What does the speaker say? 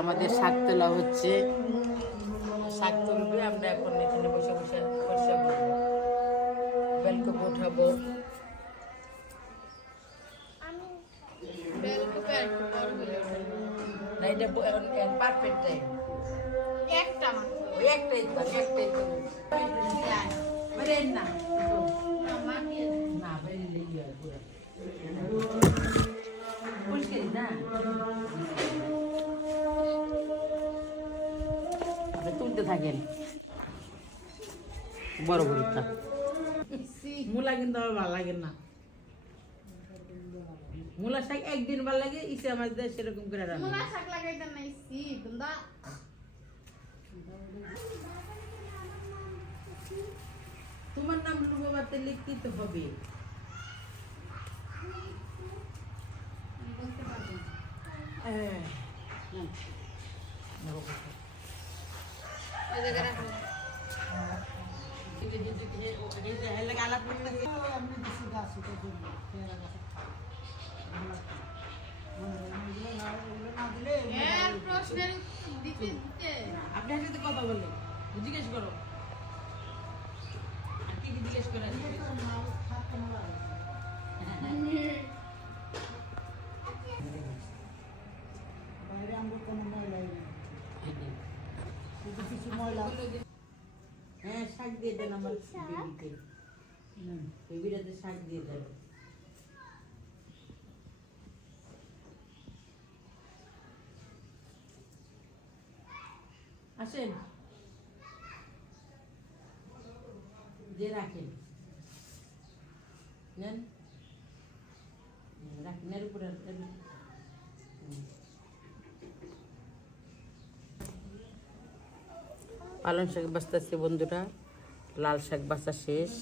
আমাদের শাক তোলা হচ্ছে। শাক তুলবে, আমরা এখন এখানে বসে বসে পরিষ্কার করবো, বেলকপি উঠাবো। না, এটা পারফেক্ট টাইম। একটাই তো না না বেরিয়ে পুরো পরিষ্কার না তুলতে থাকেন বড় বড়টা। মূলা কিন্তু আমার ভালো লাগে না। মূলা শাক একদিন ভালো লাগে, ইসে আমার সেরকম করে রান্না। মূলা শাক লাগাইতে না ইসি তোমরা। তোমার নাম লুবাতে লিখতে তো হবে। আপনার সাথে কথা বলে জিজ্ঞেস করো কি জিজ্ঞেস করে। হ্যাঁ শাক দিয়ে দেন আমার বেবিকে। বেবিটাতে শাক দিয়ে দেন। আসেন যে রাখেন নেন রাখেন এর উপরে। পালং শাক বাঁচতেছে বন্ধুরা, লাল শাক বাঁচা শেষ।